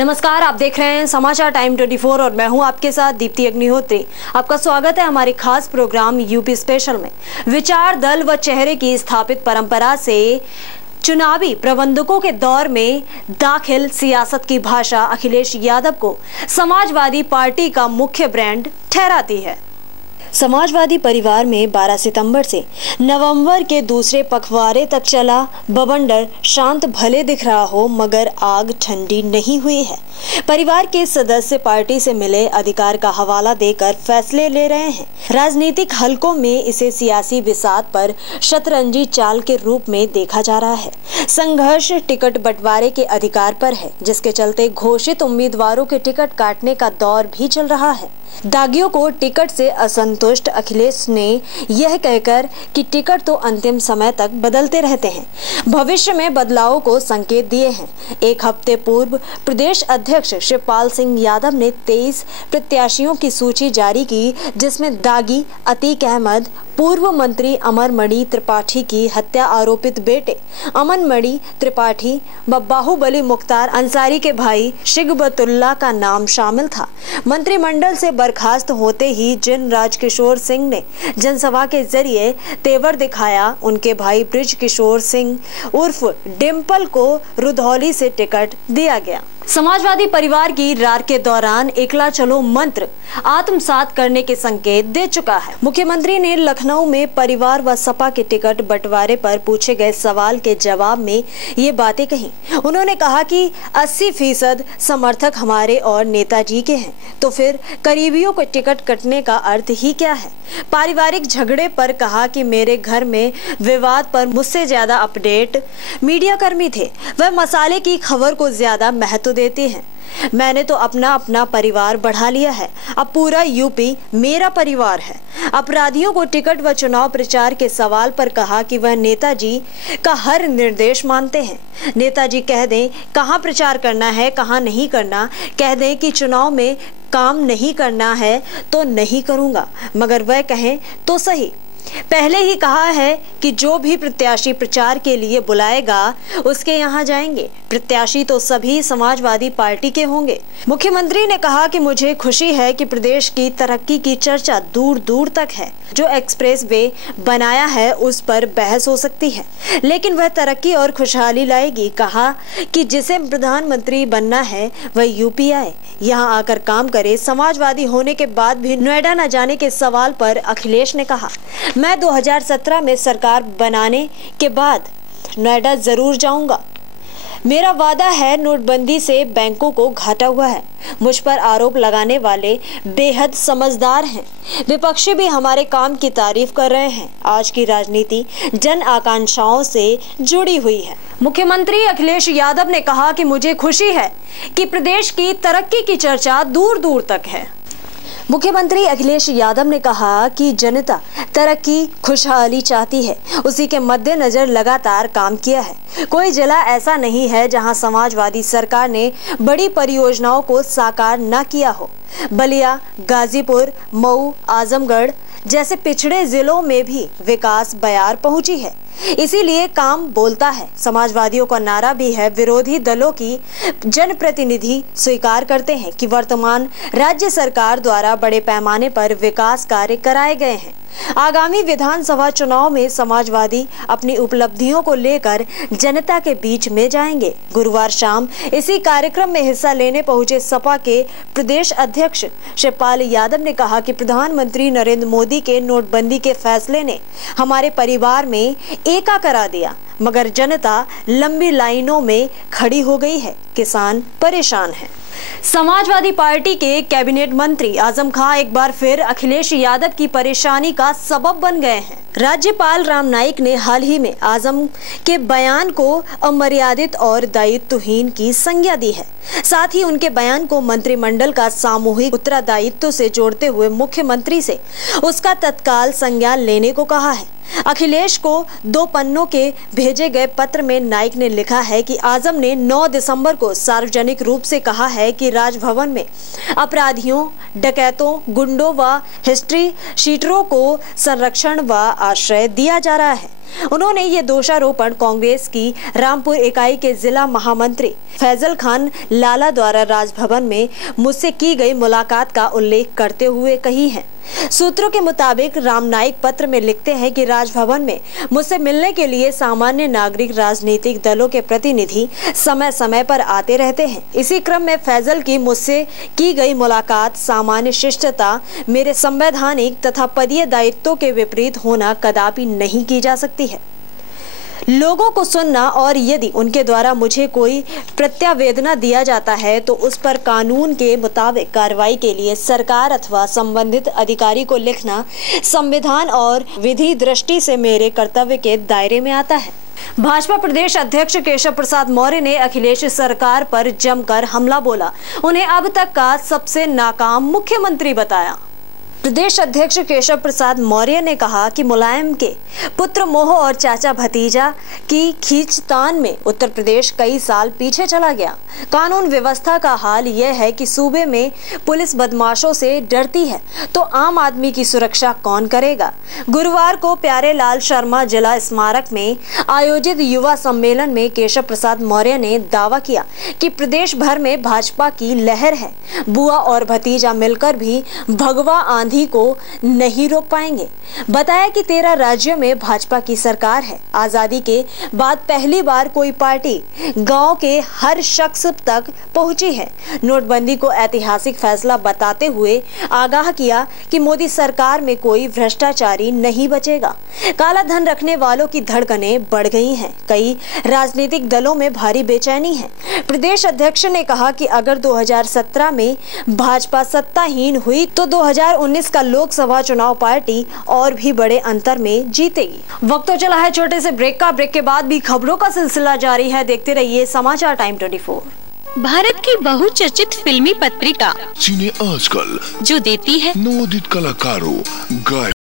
नमस्कार, आप देख रहे हैं समाचार टाइम 24 और मैं हूं आपके साथ दीप्ति अग्निहोत्री। आपका स्वागत है हमारे खास प्रोग्राम यूपी स्पेशल में। विचार दल व चेहरे की स्थापित परंपरा से चुनावी प्रबंधकों के दौर में दाखिल सियासत की भाषा अखिलेश यादव को समाजवादी पार्टी का मुख्य ब्रांड ठहराती है। समाजवादी परिवार में 12 सितंबर से नवंबर के दूसरे पखवाड़े तक चला बवंडर शांत भले दिख रहा हो, मगर आग ठंडी नहीं हुई है। परिवार के सदस्य पार्टी से मिले अधिकार का हवाला देकर फैसले ले रहे हैं। राजनीतिक हलकों में इसे सियासी विसात पर शतरंजी चाल के रूप में देखा जा रहा है। संघर्ष टिकट बंटवारे के अधिकार पर है, जिसके चलते घोषित उम्मीदवारों के टिकट काटने का दौर भी चल रहा है। दागियों को टिकट से असंतुष्ट अखिलेश ने यह कहकर कि टिकट तो अंतिम समय तक बदलते रहते हैं, भविष्य में बदलाव को संकेत दिए हैं। एक हफ्ते पूर्व प्रदेश अध्यक्ष शिवपाल सिंह यादव ने 23 प्रत्याशियों की सूची जारी की, जिसमें दागी अतीक अहमद, पूर्व मंत्री अमरमणि त्रिपाठी की हत्या आरोपित बेटे अमनमणि त्रिपाठी व बाहुबली मुख्तार अंसारी के भाई शिगबतुल्ला का नाम शामिल था। मंत्रिमंडल से बर्खास्त होते ही जिन राजकिशोर सिंह ने जनसभा के जरिए तेवर दिखाया, उनके भाई ब्रिज किशोर सिंह उर्फ डिम्पल को रुधौली से टिकट दिया गया। समाजवादी परिवार की रार के दौरान एकला चलो मंत्र आत्मसात करने के संकेत दे चुका है। मुख्यमंत्री ने लखनऊ में परिवार व सपा के टिकट बंटवारे पर पूछे गए सवाल के जवाब में ये बातें कही। उन्होंने कहा कि 80% समर्थक हमारे और नेताजी के हैं, तो फिर करीबियों को टिकट कटने का अर्थ ही क्या है। पारिवारिक झगड़े पर कहा कि मेरे घर में विवाद पर मुझसे ज्यादा अपडेट मीडिया कर्मी थे, वह मसाले की खबर को ज्यादा महत्व देते हैं। मैंने तो अपना परिवार बढ़ा लिया है, अब पूरा यूपी मेरा परिवार है। अपराधियों को टिकट व चुनाव प्रचार के सवाल पर कहा कि वह नेताजी का हर निर्देश मानते हैं। नेताजी कह दें कहां प्रचार करना है, कहां नहीं करना, कह दें कि चुनाव में काम नहीं करना है तो नहीं करूंगा, मगर वह कहें तो सही। पहले ही कहा है कि जो भी प्रत्याशी प्रचार के लिए बुलाएगा उसके यहाँ जाएंगे। प्रत्याशी तो सभी समाजवादी पार्टी के होंगे। मुख्यमंत्री ने कहा कि मुझे खुशी है कि प्रदेश की तरक्की की चर्चा दूर दूर तक है। जो एक्सप्रेस वे बनाया है उस पर बहस हो सकती है, लेकिन वह तरक्की और खुशहाली लाएगी। कहा कि जिसे प्रधानमंत्री बनना है वह यूपी आए, यहाँ आकर काम करे। समाजवादी होने के बाद भी नोएडा न जाने के सवाल पर अखिलेश ने कहा, मैं 2017 में सरकार बनाने के बाद नोएडा जरूर जाऊंगा। मेरा वादा है। नोटबंदी से बैंकों को घाटा हुआ है। मुझ पर आरोप लगाने वाले बेहद समझदार हैं। विपक्षी भी हमारे काम की तारीफ कर रहे हैं। आज की राजनीति जन आकांक्षाओं से जुड़ी हुई है। मुख्यमंत्री अखिलेश यादव ने कहा कि मुझे खुशी है कि प्रदेश की तरक्की की चर्चा दूर दूर तक है। मुख्यमंत्री अखिलेश यादव ने कहा कि जनता तरक्की खुशहाली चाहती है, उसी के मद्देनजर लगातार काम किया है। कोई जिला ऐसा नहीं है जहां समाजवादी सरकार ने बड़ी परियोजनाओं को साकार न किया हो। बलिया, गाजीपुर, मऊ, आजमगढ़ जैसे पिछड़े जिलों में भी विकास बयार पहुंची है। इसीलिए काम बोलता है। समाजवादियों का नारा भी है। विरोधी दलों की जनप्रतिनिधि स्वीकार करते हैं कि वर्तमान राज्य सरकार द्वारा बड़े पैमाने पर विकास कार्य कराए गए हैं। आगामी विधानसभा चुनाव में समाजवादी अपनी उपलब्धियों को लेकर जनता के बीच में जाएंगे। गुरुवार शाम इसी कार्यक्रम में हिस्सा लेने पहुंचे सपा के प्रदेश अध्यक्ष शिवपाल यादव ने कहा कि प्रधानमंत्री नरेंद्र मोदी के नोटबंदी के फैसले ने हमारे परिवार में एका करा दिया, मगर जनता लंबी लाइनों में खड़ी हो गई है। किसान परेशान हैं। समाजवादी पार्टी के कैबिनेट मंत्री आजम खां एक बार फिर अखिलेश यादव की परेशानी का सबब बन गए हैं। राज्यपाल राम नाईक ने हाल ही में आजम के बयान को अमर्यादित और दायित्वहीन की संज्ञा दी है। साथ ही उनके बयान को मंत्रिमंडल का सामूहिक उत्तरदायित्व से जोड़ते हुए मुख्यमंत्री से उसका तत्काल संज्ञान लेने को कहा है। अखिलेश को 2 पन्नों के भेजे गए पत्र में नाइक ने लिखा है कि आजम ने 9 दिसंबर को सार्वजनिक रूप से कहा है कि राजभवन में अपराधियों, डकैतों, गुंडों व हिस्ट्री शीटरों को संरक्षण व आश्रय दिया जा रहा है। उन्होंने ये दोषारोपण कांग्रेस की रामपुर इकाई के जिला महामंत्री फैजल खान लाला द्वारा राजभवन में मुझसे की गई मुलाकात का उल्लेख करते हुए कही है। सूत्रों के मुताबिक राम नाइक पत्र में लिखते हैं कि राजभवन में मुझसे मिलने के लिए सामान्य नागरिक राजनीतिक दलों के प्रतिनिधि समय समय पर आते रहते हैं। इसी क्रम में फैजल की मुझसे की गई मुलाकात सामान्य शिष्टता, मेरे संवैधानिक तथा पदीय दायित्वों के विपरीत होना कदापि नहीं की जा सकती है। लोगों को सुनना और यदि उनके द्वारा मुझे कोई प्रत्यावेदना दिया जाता है तो उस पर कानून के मुताबिक कार्रवाई के लिए सरकार अथवा संबंधित अधिकारी को लिखना संविधान और विधि दृष्टि से मेरे कर्तव्य के दायरे में आता है। भाजपा प्रदेश अध्यक्ष केशव प्रसाद मौर्य ने अखिलेश सरकार पर जमकर हमला बोला, उन्हें अब तक का सबसे नाकाम मुख्यमंत्री बताया। प्रदेश अध्यक्ष केशव प्रसाद मौर्य ने कहा कि मुलायम के पुत्र मोह और चाचा भतीजा की खींचतान में उत्तर प्रदेश कई साल पीछे चला गया। कानून व्यवस्था का हाल यह है कि सूबे में पुलिस बदमाशों से डरती है तो आम आदमी की सुरक्षा कौन करेगा। गुरुवार को प्यारेलाल शर्मा जिला स्मारक में आयोजित युवा सम्मेलन में केशव प्रसाद मौर्य ने दावा किया कि प्रदेश भर में भाजपा की लहर है। बुआ और भतीजा मिलकर भी भगवा आंधी को नहीं रोक पाएंगे। बताया कि 13 राज्यों में भाजपा की सरकार है। आजादी के बाद पहली बार कोई पार्टी गांव के हर शख्स तक पहुंची है। नोटबंदी को ऐतिहासिक फैसला बताते हुए आगाह किया कि मोदी सरकार में कोई भ्रष्टाचारी नहीं बचेगा। काला धन रखने वालों की धड़कनें बढ़ गई हैं। कई राजनीतिक दलों में भारी बेचैनी है। प्रदेश अध्यक्ष ने कहा कि अगर 2017 में भाजपा सत्ताहीन हुई तो 2019 का लोकसभा चुनाव पार्टी और भी बड़े अंतर में जीतेगी। वक्त तो चला है छोटे से ब्रेक का। ब्रेक के बाद भी खबरों का सिलसिला जारी है। देखते रहिए समाचार टाइम 24। भारत की बहुचर्चित फिल्मी पत्रिका सिने आजकल जो देती है नवोदित कलाकारों, गायक